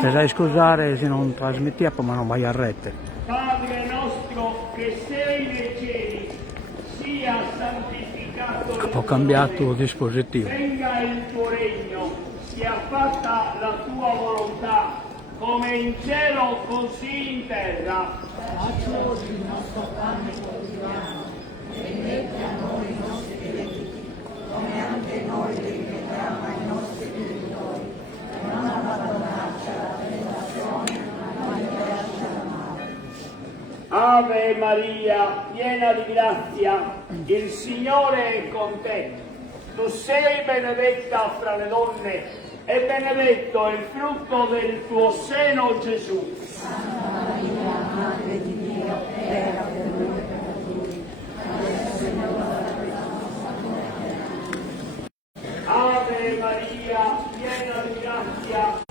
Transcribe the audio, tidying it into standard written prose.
Se sai scusare se non trasmettiamo ma non vai a rete. Padre nostro che sei nei cieli, sia santificato il Ho tuo cambiato nome, dispositivo. venga il tuo regno, sia fatta la tua volontà, come in cielo così in terra. Dacci oggi il nostro pane quotidiano e rimetti a noi i nostri debiti, come anche noi li rimettiamo ai nostri debitori, e non abbandonarci alla tentazione, ma liberarci dal male. Ave Maria, piena di grazia, il Signore è con te. Tu sei benedetta fra le donne e benedetto è il frutto del tuo seno, Gesù. Santa Maria, Madre di Dio, prega per noi peccatori, adesso e nell'ora della nostra morte. Ave Maria, piena di grazia,